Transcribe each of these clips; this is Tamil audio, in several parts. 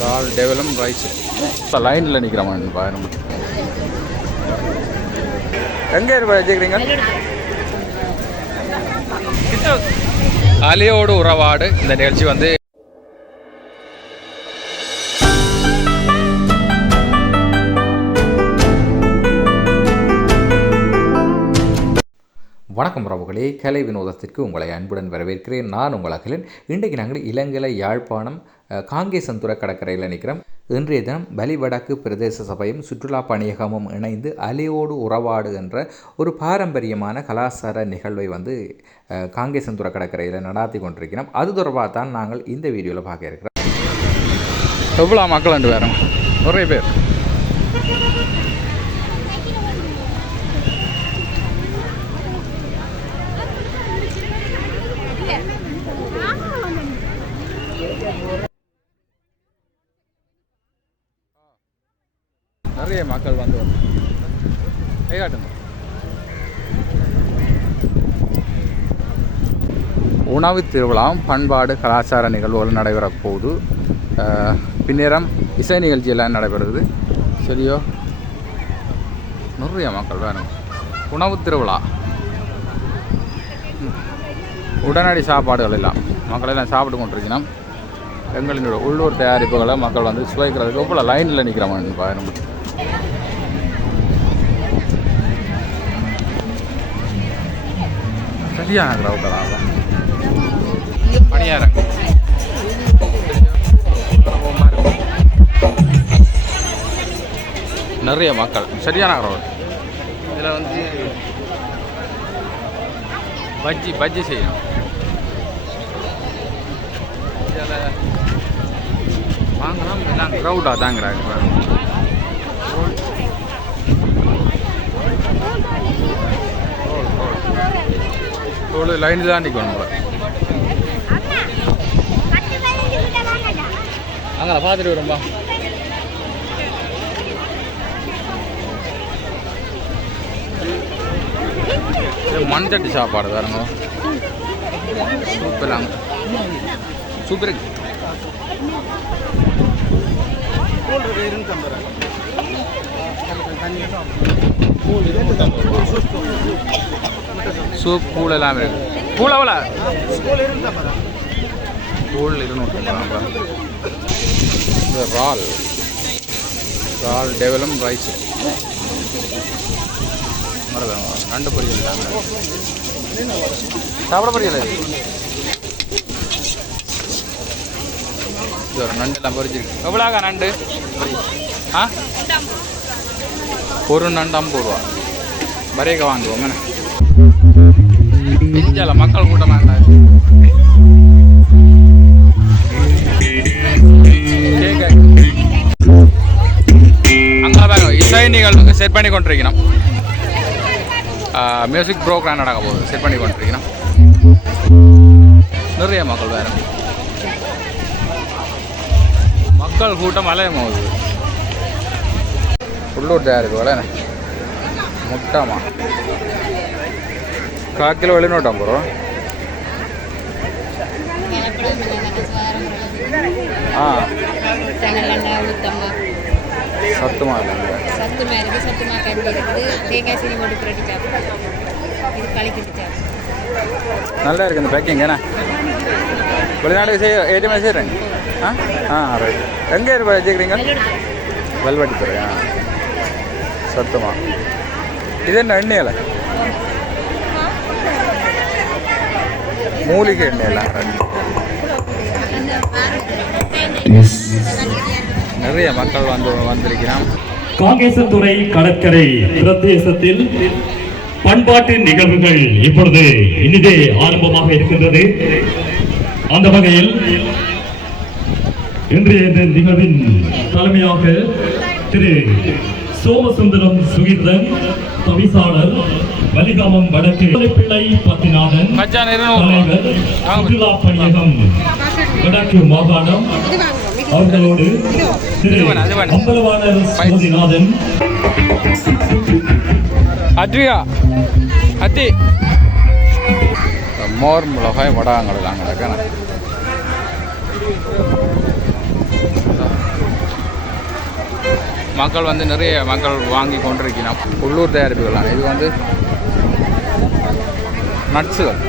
கால் டெவலம் ரைஸ். இப்போ லைனில் நிற்கிறோம் பாருங்க எங்கே இருப்பா வச்சுக்கிறீங்க? அலியோடு உறவாடு இந்த நிகழ்ச்சி வந்து வணக்கம் உறவுகளே கலை வினோதத்திற்கு உங்களை அன்புடன் வரவேற்கிறேன். நான் உங்கள் அகிலன். இன்றைக்கு நாங்கள் இலங்கை யாழ்ப்பாணம் காங்கேசந்துர கடற்கரையில் நிற்கிறோம் இன்றைய தினம் பலிவடக்கு பிரதேச சபையும் சுற்றுலா பணியகமும் இணைந்து அலையோடு உறவாடு என்ற ஒரு பாரம்பரியமான கலாச்சார நிகழ்வை வந்து காங்கேசந்துர கடற்கரையில் நடாத்தி கொண்டிருக்கிறோம். அது தொடர்பாக தான் நாங்கள் இந்த வீடியோவில் பார்க்க இருக்கிறோம். எவ்வளோ மக்கள் அண்டு நிறைய பேர். நிறைய மக்கள் வந்து கை காட்டுங்க. உணவு திருவிழாவும் பண்பாடு கலாச்சார நிகழ்வுகள் நடைபெற போது அஹ், இசை நிகழ்ச்சியெல்லாம் நடைபெறுது. சரியோ? நிறைய மக்கள் வேணும். உணவு திருவிழா. உடனடி சாப்பாடுகள் எல்லாம். மக்கள் எல்லாம் சாப்பிட்டு கொண்டிருக்கணும். எங்களின் உள்ளூர் தயாரிப்புகளை மக்கள் வந்து சுவைக்கிறதுக்கு எவ்வளோ லைனில் மாதிரி பாருங்க. சரியான கிரௌட்டடாக பணியாரம். நிறைய மக்கள். சரியான ரோடு இதில் வந்து பஜ்ஜி பஜ்ஜி செய்யணும். இதில் வாங்கலாம் எல்லாம் க்ரௌடாக தாங்கிறாங்க ரோடு லைனில் தான் நிற்கணும் போல அங்கே பார்த்துட்டு வரும்பா இது மண்சட்டி சாப்பாடு வேறுங்க சூப்பராங்க சூப்பர். இருக்கு. சூப் கூழ் எல்லாம் இருக்குது கூழ் எவ்வளோ கூழ் இருநூற்றி இந்த ரால் ரால் டெவலம் ரைஸ் நண்டு பொரியல் இல்லாமல் சாப்பிட பொரியல் இது ஒரு நண்டு எல்லாம் பொரிச்சிருக்கு. எவ்வளோக்கா நண்டு? ஆ? ஒரு நண்டு ஐம்பது ரூபா. வரையக்க வாங்குவோம். என்ன? இந்தியாவில் மக்கள் கூட்டமாக இருந்தாங்க கேக்க இசை நிகழ்வுக்கு செட் பண்ணி கொண்டிருக்கணும். மியூசிக் ப்ரோக்ராம் நடக்க போகுது செட் பண்ணி கொண்டிருக்கணும். நிறைய மக்கள் வேறு. மக்கள் கூட்டம் அலைய போகுது உள்ளூர் தயாரிப்பு வேலை முட்டமா. கால் கிலோ வெளிநூட்டம் போகிறோம் ஆ சத்துமா இல்லைங்க சத்துமா இருக்குது சத்துமா கண்டு இருக்குது தேங்காய் சீனி போட்டு புரட்டி சாப்பிடுவோம் இது களிக்கிட்டு சாப்பிடும் நல்லா இருக்கு இந்த பேக்கிங் என்ன வெளிநாடு செய்ய ஏற்றுமதி செய்கிறேங்க ஆ ஆ ரைட் எங்கே இருப்பா வச்சுக்கிறீங்க வல்வாட்டி துறையா சத்துமா இது என்ன எண்ணெயில் மூலிகை எண்ணெயில் நிறைய மக்கள் வந்து வந்திருக்கிறான் காங்கேசத்துறை கடற்கரை பிரதேசத்தில் பண்பாட்டு நிகழ்வுகள் இப்பொழுது இனிதே ஆரம்பமாக இருக்கின்றது. அந்த வகையில் இன்றைய நிகழ்வின் தலைமையாக திரு சோமசுந்தரம் சுகீர்தன் தவிசாளர் வலிகாமம் வடக்கு பிள்ளை பத்திநாதன் தலைவர் சுற்றுலா பணியகம் வடக்கு மாகாணம் அவர்களோடு திரு அம்பலவாணர் சுமதிநாதன் அத்தி. மோர் மிளகாய் வடாங்கலாம் கிடக்கணும் மக்கள் வந்து நிறைய மக்கள் வாங்கி கொண்டிருக்கிறோம் உள்ளூர் தயாரிப்புகளான இது வந்து நட்ஸுகள்.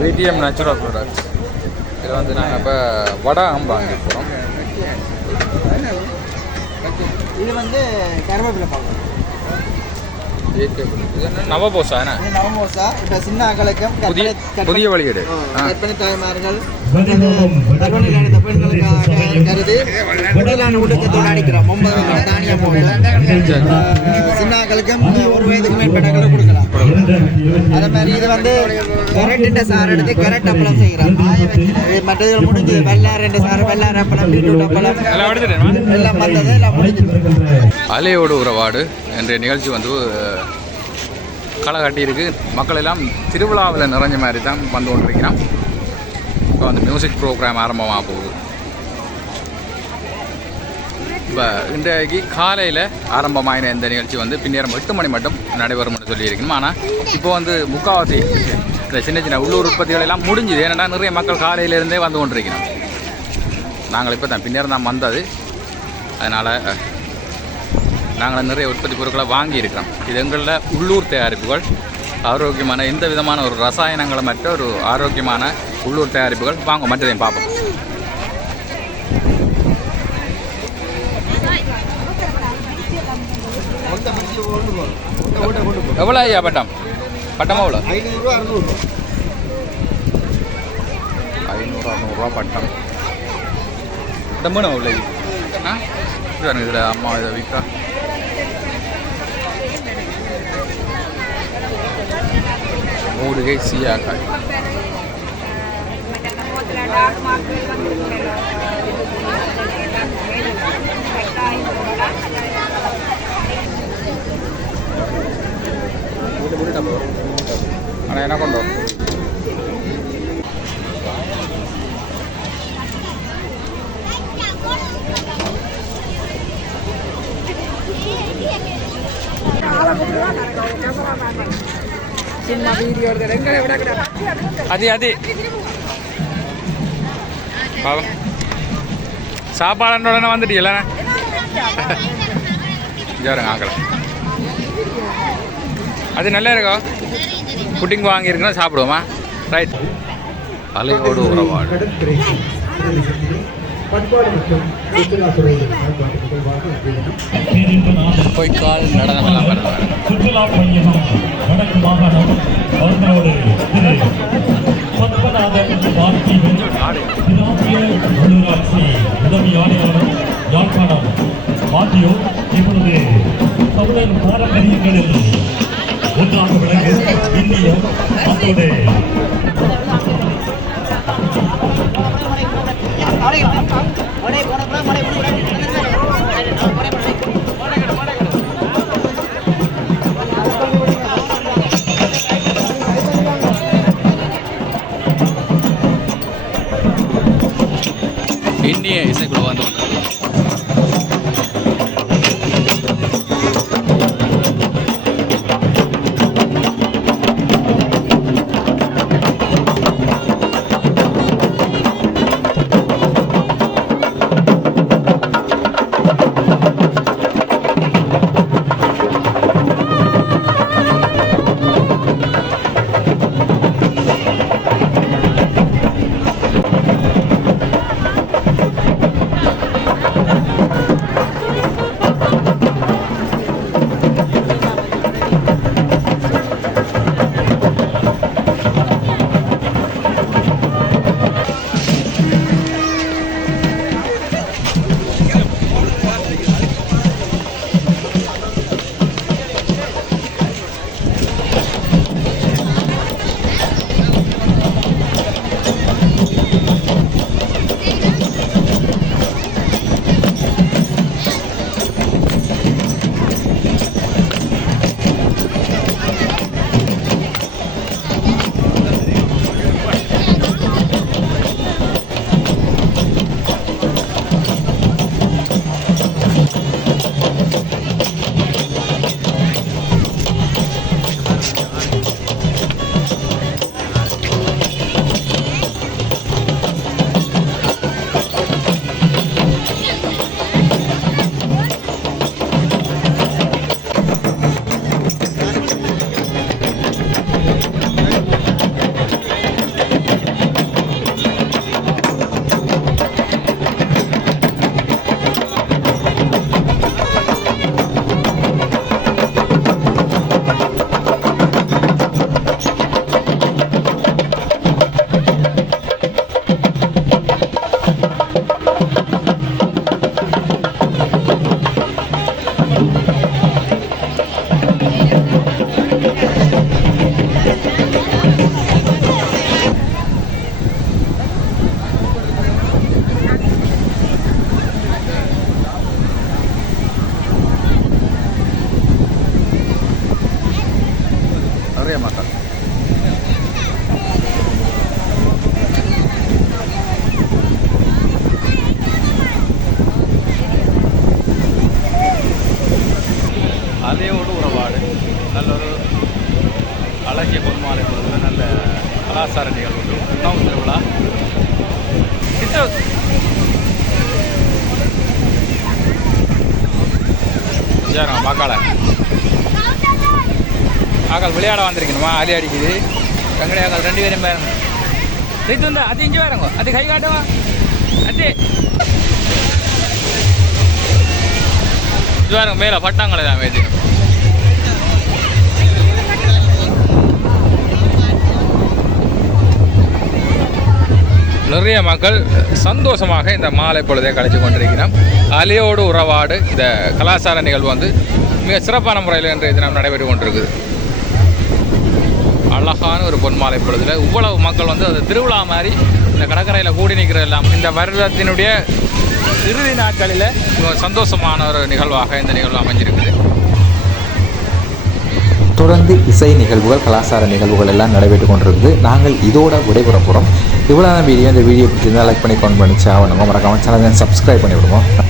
விடிஎம் நேச்சுரல் ப்ராடக்ட்ஸ் இது வந்து நாங்கள் இப்போ வடை அம்பா வாங்கி போகிறோம் இது வந்து கருவேப்பிலை பார்க்கணும் நவபோசா நவமோசா இப்போ சின்ன அகலக்கம் புதிய புதிய வழிகேடு. ஆ கற்பனை தாய்மார்கள். பெண்களுக்காக கருதி உடலான ஊட்டச்சத்தோடு அடிக்கிறோம் ஒன்பது கிலோ தானியம் போட்டு. சின்ன அகலுக்கும் ஒரு வயதுக்கு மேற்பட்டகளை கொடுக்கலாம் அதே மாதிரி இது வந்து கரண்ட்டு சாறு எடுத்து கரண்ட் அப்பளம் செய்கிறோம் இது மற்றது முடிஞ்சு வெள்ளார் ரெண்டு சாறு வெள்ளார் அப்பளம் பீட்ரூட் அப்பளம். எல்லாம் எடுத்துட்டேன் எல்லாம் முடிஞ்சு. அலையோடு உறவாடு என்ற நிகழ்ச்சி வந்து களை கட்டியிருக்கு. மக்கள் எல்லாம் திருவிழாவில் நிறைஞ்ச மாதிரி தான் வந்து கொண்டிருக்கிறான். இப்போ வந்து மியூசிக் ப்ரோக்ராம் ஆரம்பமாக போகுது. இப்போ இன்றைக்கு காலையில் ஆரம்பமான இந்த நிகழ்ச்சி வந்து பின்னேரம் எட்டு மணி மட்டும் நடைபெறும்னு சொல்லியிருக்கணும். ஆனால் இப்போ வந்து முக்காவாசி இந்த சின்ன சின்ன உள்ளூர் உற்பத்திகள் எல்லாம் முடிஞ்சுது. ஏன்னா நிறைய மக்கள் காலையிலேருந்தே வந்து கொண்டிருக்கிறோம் நாங்கள் இப்போ தான் பின்னேரம் தான் வந்தது. அதனால் நாங்கள் நிறைய உற்பத்தி பொருட்களை வாங்கியிருக்கிறோம். இது எங்களில் உள்ளூர் தயாரிப்புகள். ஆரோக்கியமான எந்த விதமான ஒரு ரசாயனங்களை மற்ற ஒரு ஆரோக்கியமான உள்ளூர் தயாரிப்புகள் வாங்க மற்றதையும் பார்ப்போம். எவ்வளோ ஐயா பட்டம்? பட்டம் எவ்வளோ ஐநூறுரூவா அறுநூறுவா அறநூறுவா பட்டம். இந்த மூணு எவ்வளோ இது? ஆ? இதில் அம்மா இதை விற்கா. மூலிகை சீயாக்காய். ஆனால் என்ன பண்ணுறோம் அது அது பாவம் சாப்பாடு உடனே வந்துட்டீங்களா ஜோரங்க ஆக்கல அது நல்லா இருக்கா? புட்டிங் வாங்கியிருக்கோம் சாப்பிடுவோமா? ரைட் அலையோடு உறவாடு. பொய்க்கால் நடனம் எல்லாம் வருவாங்க சுற்றுலா பணியகம் வடக்கு மாகாணம் அவர்களோடு பத்மநாதன் பார்த்திபன் பிராந்திய உள்ளூராட்சி உதவி ஆணையாளர் யாழ்ப்பாணம். ஆகியோர் இப்பொழுது தமிழர் பாரம்பரியங்களில் ஒன்றாக விளங்கு இந்தியம் அப்போது. இன்னிய இசைக்குழு கொண்டாடுறாங்க நல்ல ஒரு அழகிய பொன்மாலை பொழுது நல்ல கலாச்சார நிகழ்வு. உணவு திருவிழா கிட்ட விஜயாரம் வாக்காள ஆக்கால் விளையாட வந்திருக்கணுமா? அலி அடிக்குது. கங்கடை ஆக்கால் ரெண்டு பேரும் பாருங்க இது வந்து அது இஞ்சி வரங்க அது கை காட்டுவா? அட்டே இது பாருங்க மேலே பட்டாங்களை தான் மேய்ச்சிக்கணும் நிறைய மக்கள் சந்தோஷமாக இந்த மாலை பொழுதை கழிச்சு கொண்டிருக்கிறோம் அலையோடு உறவாடு இந்த கலாச்சார நிகழ்வு வந்து மிக சிறப்பான முறையில் இன்று தினம் நடைபெற்று கொண்டிருக்குது. அழகான ஒரு பொன் மாலை பொழுதுல இவ்வளவு மக்கள் வந்து அது திருவிழா மாதிரி இந்த கடற்கரையில் கூடி நிற்கிறது எல்லாம் இந்த வருடத்தினுடைய இறுதி நாட்களில் சந்தோஷமான ஒரு நிகழ்வாக இந்த நிகழ்வு அமைஞ்சிருக்குது. தொடர்ந்து இசை நிகழ்வுகள் கலாச்சார நிகழ்வுகள் எல்லாம் நடைபெற்று கொண்டிருக்குது. நாங்கள் இதோட விடைபெற போகிறோம் இவ்வளோ வீடியோ இந்த வீடியோ பிடிச்சிருந்தால் லைக் பண்ணி கமெண்ட் பண்ணி ஆகணும் மறக்காமல் சேனல் சப்ஸ்கிரைப் பண்ணி விடுவோம்